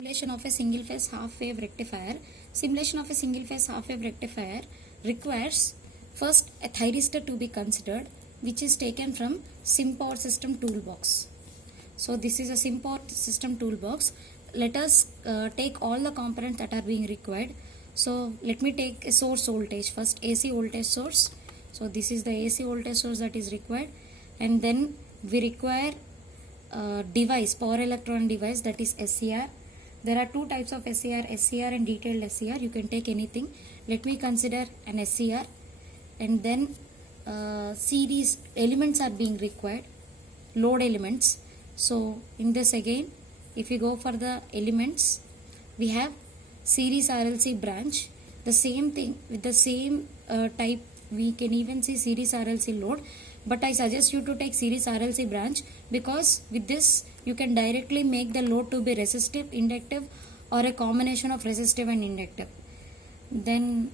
Simulation of a single phase half wave rectifier. Simulation of a single phase half wave rectifier requires first a thyristor to be considered, which is taken from SimPower System toolbox. So this is a SimPower System toolbox. Let us take all the components that are being required. So let me take a source voltage first, AC voltage source. So this is the AC voltage source that is required, and then we require device, power electron device, that is SCR. There are two types of SCR and detailed SCR. You can take anything. Let me consider an SCR, and then series elements are being required, load elements. So in this again, if we go for the elements, we have series RLC branch. The same thing with the same type, we can even see series RLC load, but I suggest you to take series RLC branch, because with this you can directly make the load to be resistive, inductive, or a combination of resistive and inductive. Then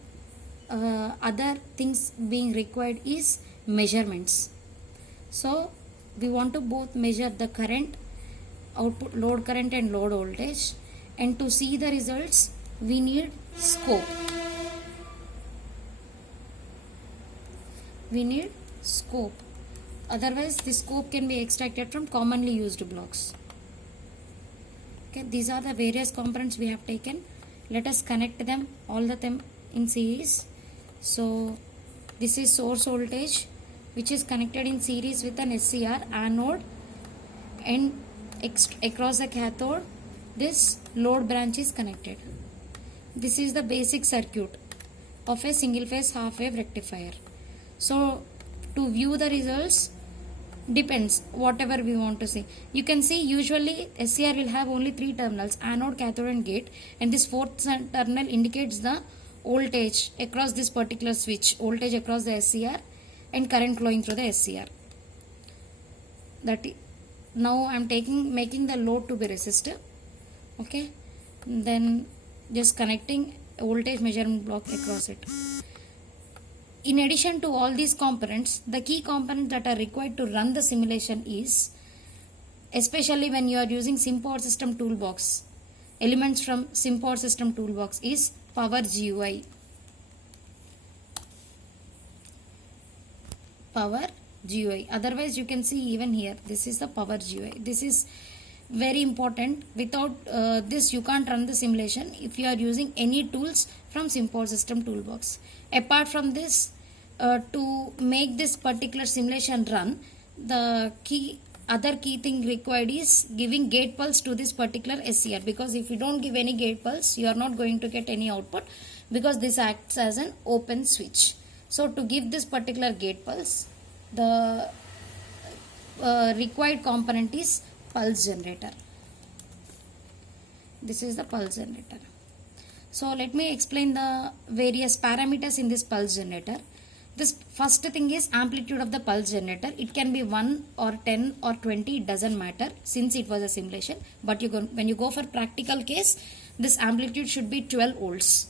other things being required is measurements. So we want to both measure the current, output load current and load voltage, and to see the results we need scope. We need scope. Otherwise, the scope can be extracted from commonly used blocks. Okay, these are the various components we have taken. Let us connect them, all of them in series. So this is source voltage, which is connected in series with an SCR anode, and across the cathode this load branch is connected. This is the basic circuit of a single phase half wave rectifier. So to view the results, depends whatever we want to see. You can see usually SCR will have only three terminals, anode, cathode and gate, and this fourth terminal indicates the voltage across this particular switch, voltage across the SCR and current flowing through the SCR. That now I am making the load to be resistive. Okay, then just connecting a voltage measurement block across it. In addition to all these components, the key components that are required to run the simulation is, especially when you are using SimPower System toolbox, elements from SimPower System toolbox is power GUI. Power GUI. Otherwise you can see even here, this is the power GUI. This is very important. Without this you can't run the simulation if you are using any tools from SimPower System toolbox. Apart from this, to make this particular simulation run, the other key thing required is giving gate pulse to this particular SCR, because if you don't give any gate pulse, you are not going to get any output, because this acts as an open switch. So to give this particular gate pulse, the required component is pulse generator. This is the pulse generator. So let me explain the various parameters in this pulse generator. This first thing is amplitude of the pulse generator. It can be 1 or 10 or 20, it doesn't matter since it was a simulation. But when you go for practical case, this amplitude should be 12 volts.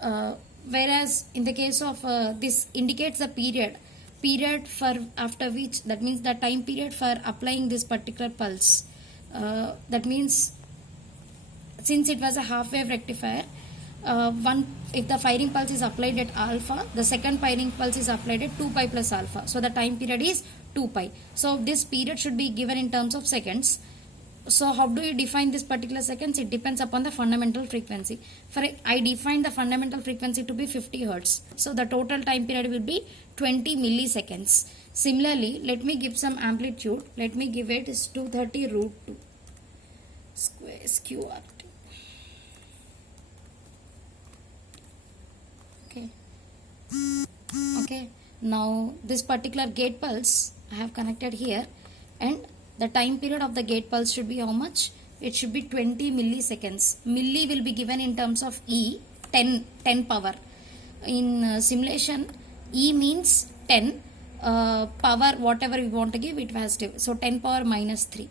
Whereas in the case of this indicates the period for after which, that means the time period for applying this particular pulse. That means since it was a half wave rectifier, if the firing pulse is applied at alpha, the second firing pulse is applied at 2 pi plus alpha. So the time period is 2 pi. So this period should be given in terms of seconds. So how do you define this particular seconds? It depends upon the fundamental frequency. I define the fundamental frequency to be 50 Hertz. So the total time period will be 20 milliseconds. Similarly, let me give some amplitude. Let me give it is 230 root 2 square SQRT. Okay, now this particular gate pulse I have connected here, and the time period of the gate pulse should be how much? It should be 20 milliseconds. Milli will be given in terms of E, 10 power. In simulation, E means 10, power whatever we want to give, it has to. So 10 power minus 3.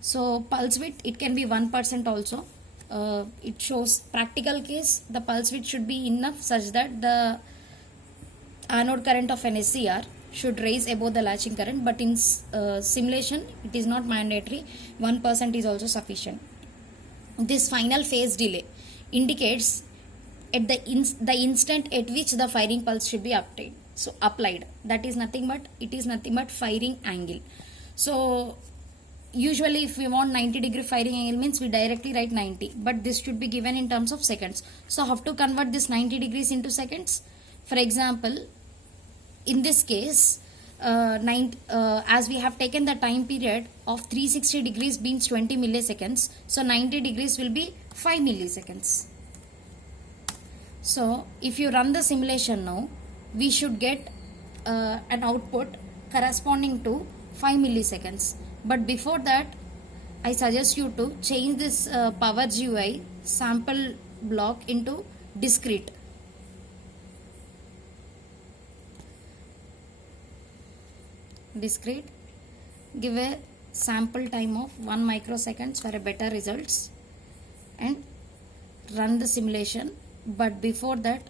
So pulse width, it can be 1% also. It shows practical case, the pulse width should be enough such that the anode current of an SCR should raise above the latching current, but in simulation it is not mandatory. 1% is also sufficient. This final phase delay indicates at the instant at which the firing pulse should be applied. That is nothing but, it is nothing but firing angle. So usually if we want 90-degree firing angle means we directly write 90, but this should be given in terms of seconds. So how to convert this 90 degrees into seconds? For example, in this case, as we have taken the time period of 360 degrees means 20 milliseconds, so 90 degrees will be 5 milliseconds. So if you run the simulation now, we should get an output corresponding to 5 milliseconds. But before that, I suggest you to change this Power GUI sample block into discrete. Give a sample time of 1 microseconds for a better results and run the simulation. But before that,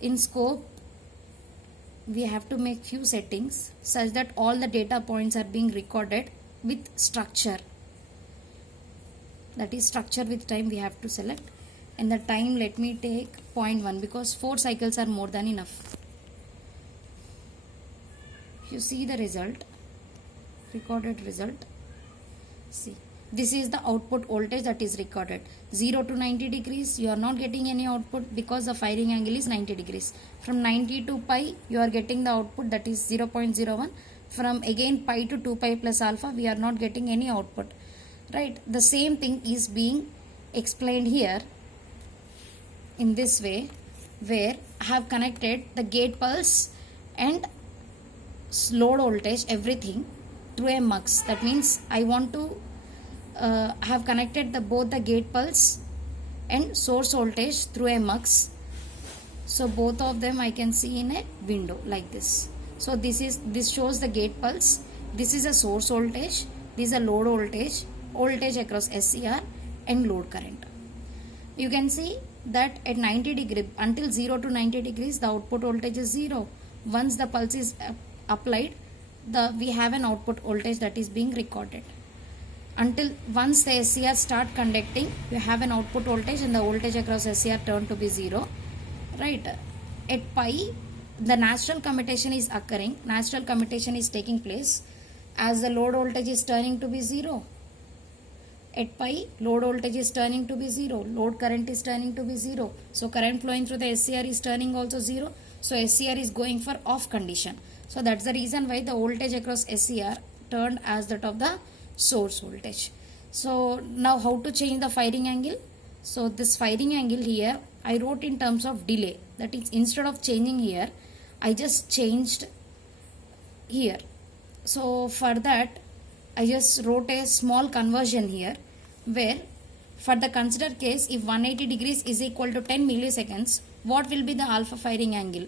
in scope, we have to make few settings such that all the data points are being recorded with structure. That is structure with time we have to select, and the time let me take 0.1 because 4 cycles are more than enough. You see the result, recorded result. See, this is the output voltage that is recorded. 0 to 90 degrees, you are not getting any output because the firing angle is 90 degrees. From 90 to pi, you are getting the output, that is 0.01. From again pi to 2 pi plus alpha, we are not getting any output. Right? The same thing is being explained here in this way, where I have connected the gate pulse and load voltage, everything through a mux. That means I want to have connected both the gate pulse and source voltage through a mux. So both of them I can see in a window like this. So this shows the gate pulse. This is a source voltage. This is a load voltage across SCR and load current. You can see that at 90 degree, until 0 to 90 degrees, the output voltage is 0. Once the pulse is applied, we have an output voltage that is being recorded. Until once the SCR start conducting, you have an output voltage and the voltage across SCR turn to be 0. Right? At pi, the natural commutation is occurring. Natural commutation is taking place as the load voltage is turning to be 0. At pi, load voltage is turning to be 0. Load current is turning to be 0. So current flowing through the SCR is turning also 0. So SCR is going for off condition. So that's the reason why the voltage across SCR turned as that of the source voltage. So now how to change the firing angle? So this firing angle here I wrote in terms of delay. That is, instead of changing here, I just changed here. So for that, I just wrote a small conversion here, where for the considered case, if 180 degrees is equal to 10 milliseconds, what will be the alpha firing angle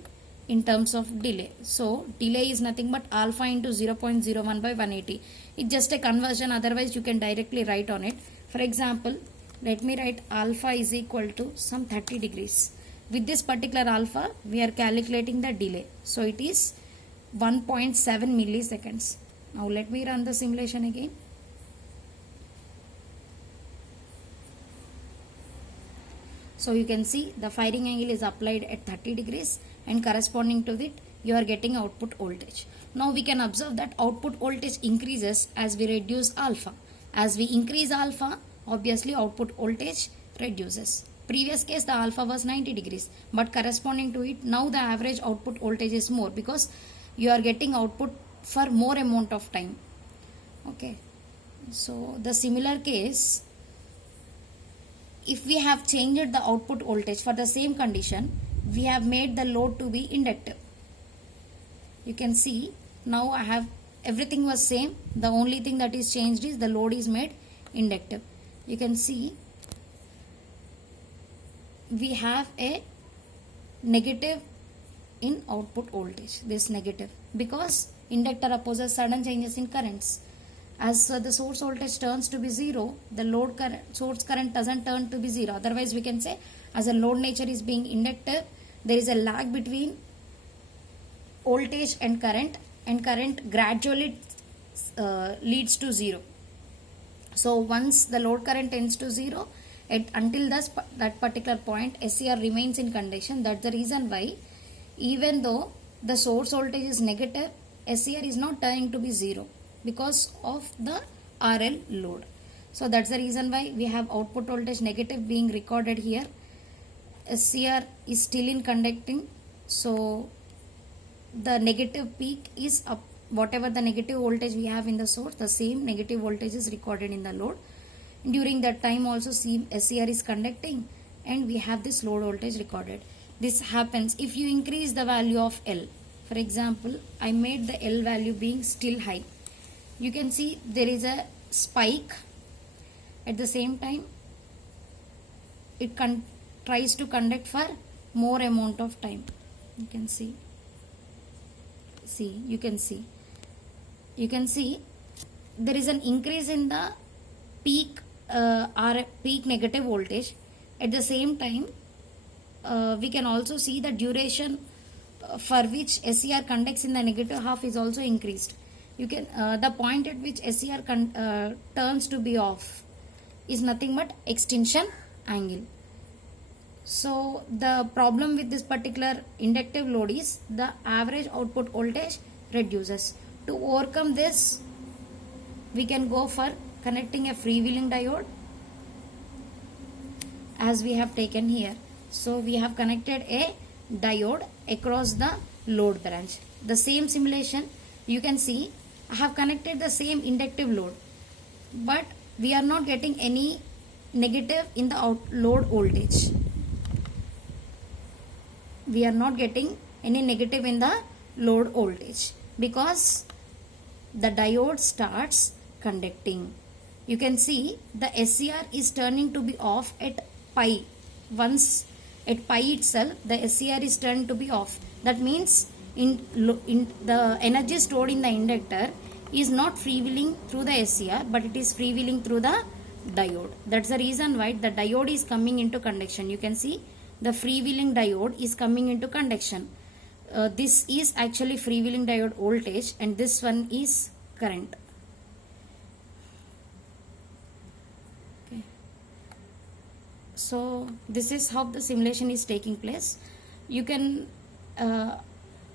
in terms of delay? So delay is nothing but alpha into 0.01 by 180. It's just a conversion, otherwise you can directly write on it. For example, let me write alpha is equal to some 30 degrees. With this particular alpha, we are calculating the delay. So it is 1.7 milliseconds. Now let me run the simulation again. So you can see the firing angle is applied at 30 degrees and corresponding to it, you are getting output voltage. Now we can observe that output voltage increases as we reduce alpha. As we increase alpha, obviously output voltage reduces. Previous case the alpha was 90 degrees, but corresponding to it, now the average output voltage is more because you are getting output for more amount of time. Okay, so the similar case, if we have changed the output voltage for the same condition, we have made the load to be inductive. You can see now I have everything was same. The only thing that is changed is the load is made inductive. You can see we have a negative in output voltage. This negative because inductor opposes sudden changes in currents. As the source voltage turns to be 0, the load current, source current doesn't turn to be 0. Otherwise, we can say as a load nature is being inductive, there is a lag between voltage and current gradually leads to 0. So once the load current tends to 0, until that particular point SCR remains in conduction. That's the reason why even though the source voltage is negative, SCR is not turning to be 0 because of the RL load. So that's the reason why we have output voltage negative being recorded here. SCR is still in conducting, so the negative peak is up. Whatever the negative voltage we have in the source, the same negative voltage is recorded in the load. During that time also SCR is conducting and we have this load voltage recorded. This happens if you increase the value of L. For example, I made the L value being still high. You can see there is a spike. At the same time, it tries to conduct for more amount of time. You can see. You can see there is an increase in the peak peak negative voltage. At the same time, we can also see the duration for which SCR conducts in the negative half is also increased. You can the point at which SCR turns to be off is nothing but extinction angle. So the problem with this particular inductive load is the average output voltage reduces. To overcome this, we can go for connecting a freewheeling diode as we have taken here. So we have connected a diode across the load branch. The same simulation, you can see I have connected the same inductive load, but we are not getting any negative in the load voltage. We are not getting any negative in the load voltage because the diode starts conducting. You can see the SCR is turning to be off at pi. Once at pi itself, the SCR is turned to be off. That means in the energy stored in the inductor is not freewheeling through the SCR, but it is freewheeling through the diode. That's the reason why the diode is coming into conduction. You can see the freewheeling diode is coming into conduction. This is actually freewheeling diode voltage and this one is current. Okay. So this is how the simulation is taking place. You can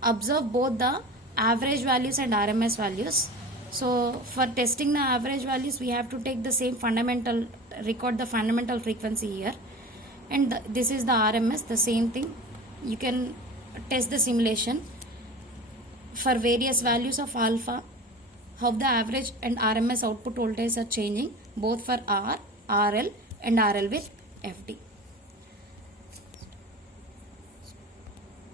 observe both the average values and RMS values. So for testing the average values, we have to take the same fundamental, record the fundamental frequency here. And this is the RMS, the same thing. You can test the simulation for various values of alpha, how the average and RMS output voltage are changing both for R, RL and RL with FD.